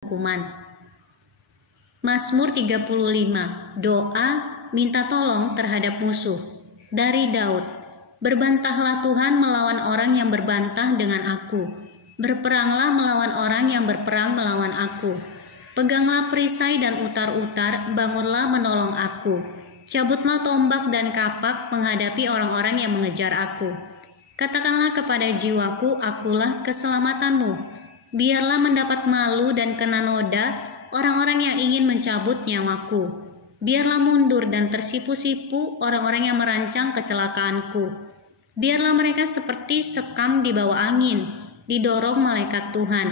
hukuman. Mazmur 35, doa minta tolong terhadap musuh. Dari Daud, berbantahlah Tuhan melawan orang yang berbantah dengan aku. Berperanglah melawan orang yang berperang melawan aku. Peganglah perisai dan utar-utar, bangunlah menolong aku. Cabutlah tombak dan kapak menghadapi orang-orang yang mengejar aku. Katakanlah kepada jiwaku, akulah keselamatanmu. Biarlah mendapat malu dan kena noda orang-orang yang ingin mencabut nyawaku. Biarlah mundur dan tersipu-sipu orang-orang yang merancang kecelakaanku. Biarlah mereka seperti sekam di bawah angin, didorong malaikat Tuhan.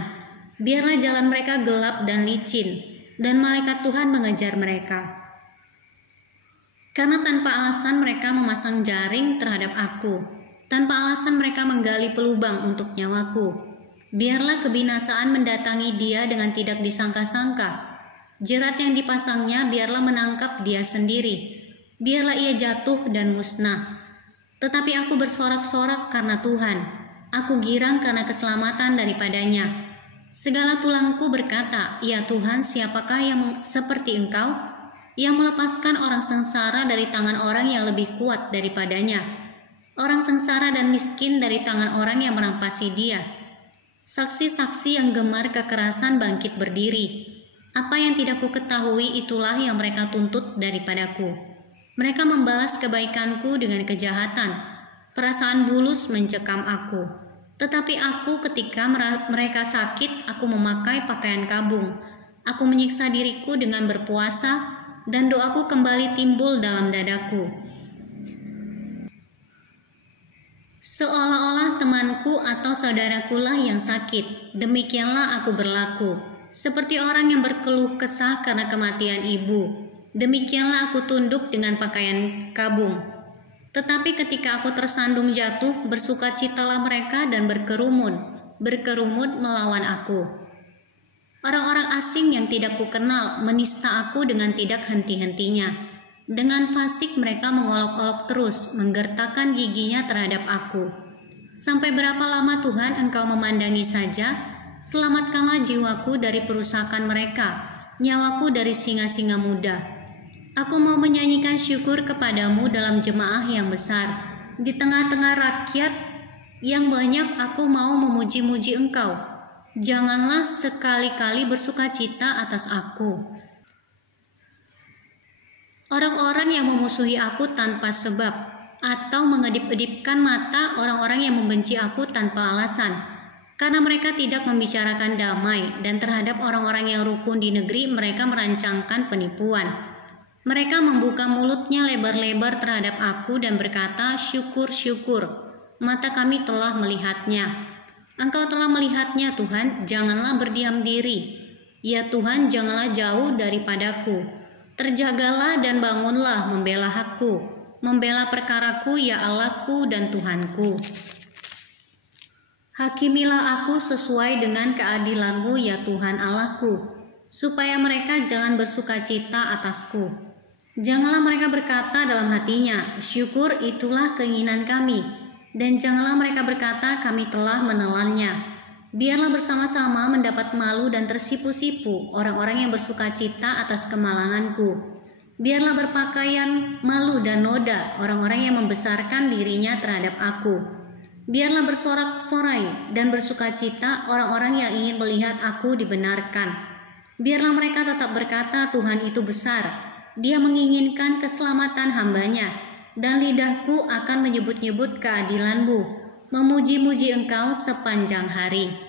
Biarlah jalan mereka gelap dan licin, dan malaikat Tuhan mengejar mereka. Karena tanpa alasan mereka memasang jaring terhadap aku. Tanpa alasan mereka menggali pelubang untuk nyawaku. Biarlah kebinasaan mendatangi dia dengan tidak disangka-sangka. Jerat yang dipasangnya biarlah menangkap dia sendiri. Biarlah ia jatuh dan musnah. Tetapi aku bersorak-sorak karena Tuhan. Aku girang karena keselamatan daripadanya. Segala tulangku berkata, ya Tuhan, siapakah yang seperti Engkau? Yang melepaskan orang sengsara dari tangan orang yang lebih kuat daripadanya. Orang sengsara dan miskin dari tangan orang yang merampasi dia. Saksi-saksi yang gemar kekerasan bangkit berdiri. Apa yang tidak ku ketahui itulah yang mereka tuntut daripadaku. Mereka membalas kebaikanku dengan kejahatan. Perasaan bulus mencekam aku. Tetapi aku ketika mereka sakit, aku memakai pakaian kabung. Aku menyiksa diriku dengan berpuasa, dan doaku kembali timbul dalam dadaku. Seolah-olah temanku atau saudarakulah yang sakit, demikianlah aku berlaku. Seperti orang yang berkeluh kesah karena kematian ibu, demikianlah aku tunduk dengan pakaian kabung. Tetapi ketika aku tersandung jatuh, bersukacitalah mereka dan berkerumut melawan aku. Orang-orang asing yang tidak kukenal menista aku dengan tidak henti-hentinya. Dengan fasik mereka mengolok-olok terus, menggertakkan giginya terhadap aku. Sampai berapa lama Tuhan Engkau memandangi saja? Selamatkanlah jiwaku dari perusakan mereka, nyawaku dari singa-singa muda. Aku mau menyanyikan syukur kepadamu dalam jemaah yang besar. Di tengah-tengah rakyat yang banyak aku mau memuji-muji Engkau. Janganlah sekali-kali bersukacita atas aku. Orang-orang yang memusuhi aku tanpa sebab, atau mengedip-edipkan mata orang-orang yang membenci aku tanpa alasan, karena mereka tidak membicarakan damai, dan terhadap orang-orang yang rukun di negeri mereka merancangkan penipuan. Mereka membuka mulutnya lebar-lebar terhadap aku dan berkata, syukur, syukur, mata kami telah melihatnya. Engkau telah melihatnya Tuhan, janganlah berdiam diri. Ya Tuhan, janganlah jauh daripadaku. Terjagalah dan bangunlah membela hakku, membela perkaraku ya Allahku dan Tuhanku. Hakimilah aku sesuai dengan keadilan-Mu ya Tuhan Allahku, supaya mereka jangan bersukacita atasku. Janganlah mereka berkata dalam hatinya, syukur itulah keinginan kami, dan janganlah mereka berkata kami telah menelannya. Biarlah bersama-sama mendapat malu dan tersipu-sipu orang-orang yang bersukacita atas kemalanganku. Biarlah berpakaian malu dan noda orang-orang yang membesarkan dirinya terhadap aku. Biarlah bersorak-sorai dan bersukacita orang-orang yang ingin melihat aku dibenarkan. Biarlah mereka tetap berkata Tuhan itu besar. Dia menginginkan keselamatan hambanya, dan lidahku akan menyebut-nyebut keadilan-Mu, memuji-muji Engkau sepanjang hari.